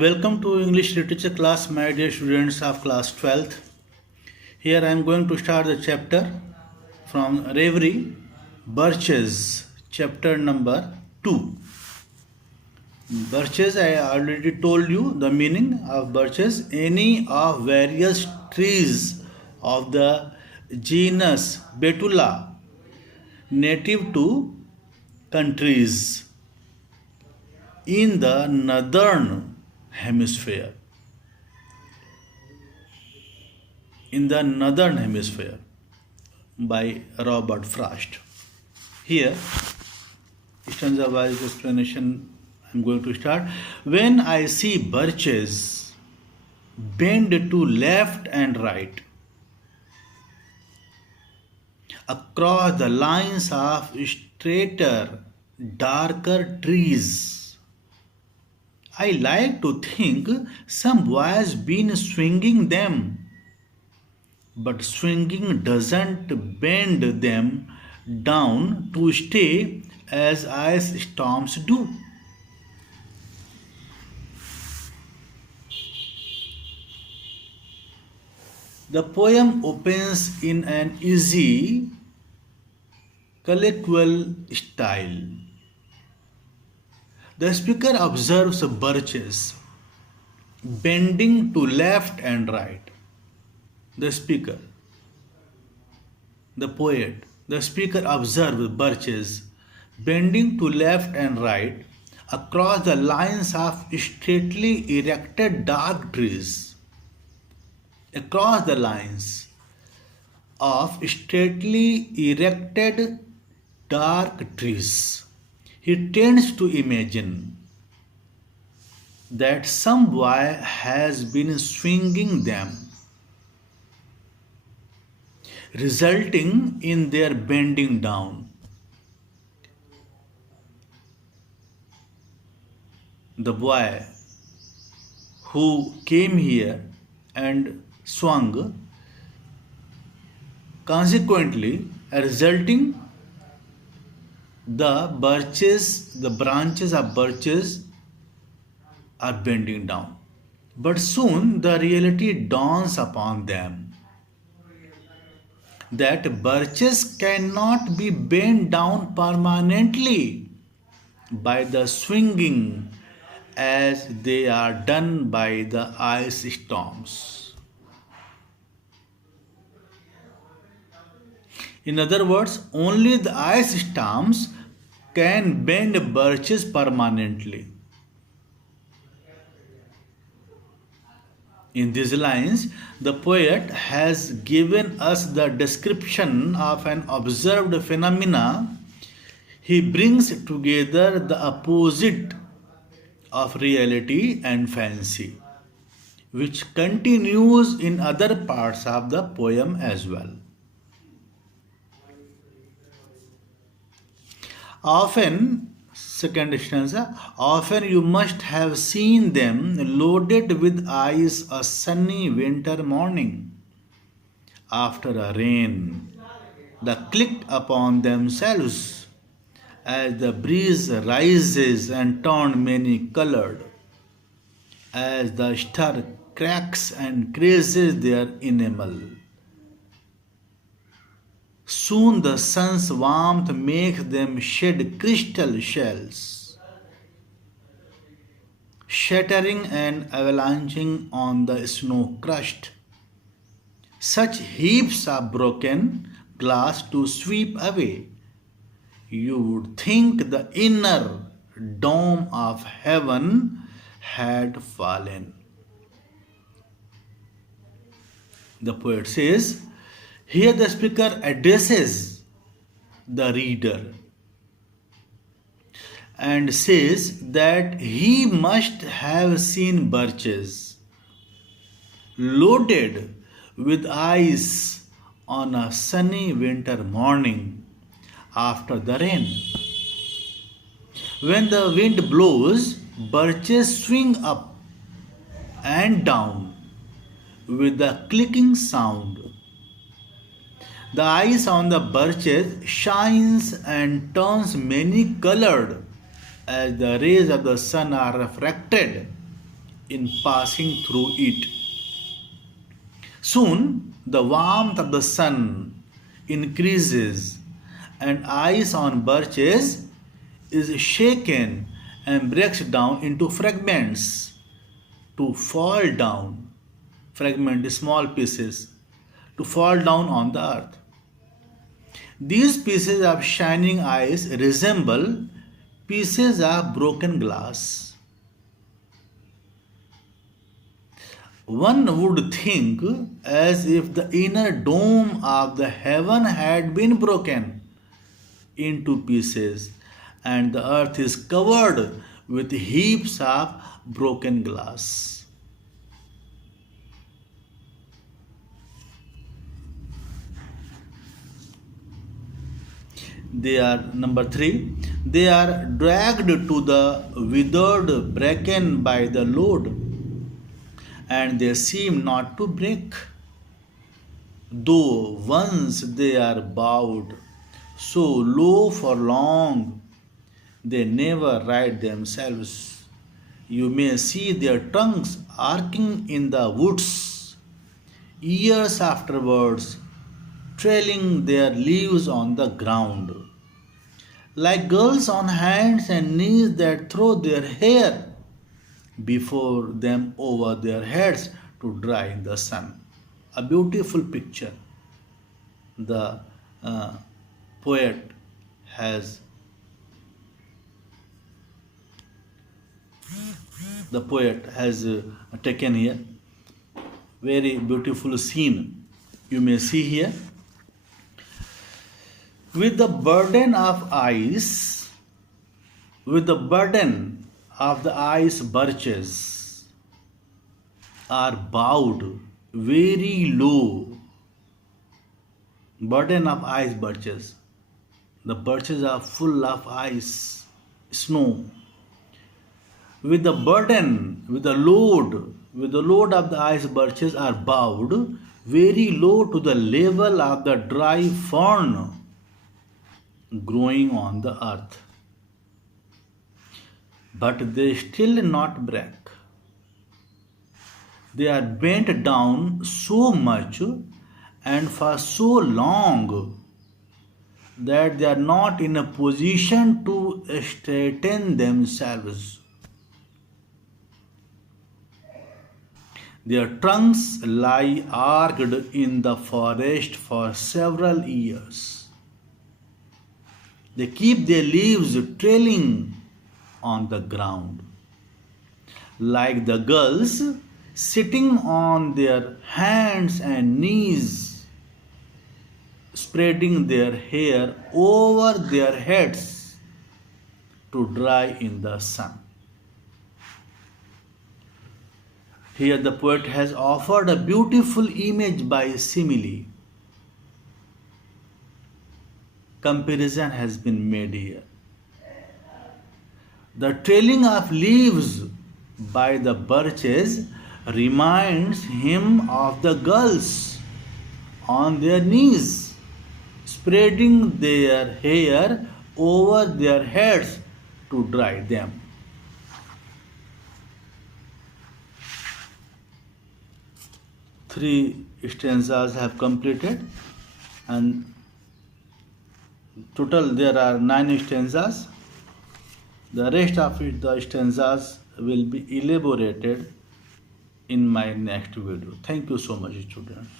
Welcome to English literature class, my dear students of class 12th. Here I am going to start the chapter from Reverie, Birches, chapter number 2. Birches, I already told you the meaning of birches. Any of various trees of the genus Betula, native to countries in the northern hemisphere. In the northern hemisphere by Robert Frost. Here, stanza wise explanation I'm going to start. When I see birches bend to left and right across the lines of straighter, darker trees, I like to think some boy's been swinging them, but swinging doesn't bend them down to stay as ice storms do. The poem opens in an easy, colloquial style. The speaker observes birches bending to left and right. The speaker, the poet, the speaker observes birches bending to left and right across the lines of straightly erected dark trees. Across the lines of straightly erected dark trees, he tends to imagine that some boy has been swinging them, resulting in their bending down. The boy who came here and swung, consequently, resulting the branches of birches are bending down. But soon the reality dawns upon them that birches cannot be bent down permanently by the swinging as they are done by the ice storms. In other words, only the ice storms can bend birches permanently. In these lines, the poet has given us the description of an observed phenomena. He brings together the opposite of reality and fancy, which continues in other parts of the poem as well. Often, second stanza, often you must have seen them loaded with ice a sunny winter morning. After a rain, they clicked upon themselves as the breeze rises and turn many colored, as the star cracks and creases their enamel. Soon the sun's warmth makes them shed crystal shells, shattering and avalanching on the snow crust. Such heaps of broken glass to sweep away. You would think the inner dome of heaven had fallen. The poet says, here the speaker addresses the reader and says that he must have seen birches loaded with ice on a sunny winter morning after the rain. When the wind blows, birches swing up and down with a clicking sound. The ice on the birches shines and turns many colored as the rays of the sun are refracted in passing through it. Soon the warmth of the sun increases, and ice on birches is shaken and breaks down into fragments to fall down. Fragment small pieces to fall down on the earth. These pieces of shining ice resemble pieces of broken glass. One would think as if the inner dome of the heaven had been broken into pieces and the earth is covered with heaps of broken glass. They are number 3. They are dragged to the withered bracken by the load, and they seem not to break, though once they are bowed so low for long, they never right themselves. You may see their trunks arcing in the woods, years afterwards, trailing their leaves on the ground, like girls on hands and knees that throw their hair before them over their heads to dry in the sun. A beautiful picture. The poet has taken here. Very beautiful scene you may see here. With the burden of ice, with the burden of the ice birches are bowed very low. Burden of ice birches. The birches are full of ice, snow. With the burden, with the load of the ice birches are bowed very low to the level of the dry fern growing on the earth. But they still not break. They are bent down so much and for so long that they are not in a position to straighten themselves. Their trunks lie arched in the forest for several years. They keep their leaves trailing on the ground, like the girls sitting on their hands and knees, spreading their hair over their heads to dry in the sun. Here the poet has offered a beautiful image by simile. Comparison has been made here. The trailing of leaves by the birches reminds him of the girls on their knees, spreading their hair over their heads to dry them. Three stanzas have completed, and total there are 9 stanzas. The rest of the stanzas will be elaborated in my next video. Thank you so much, students.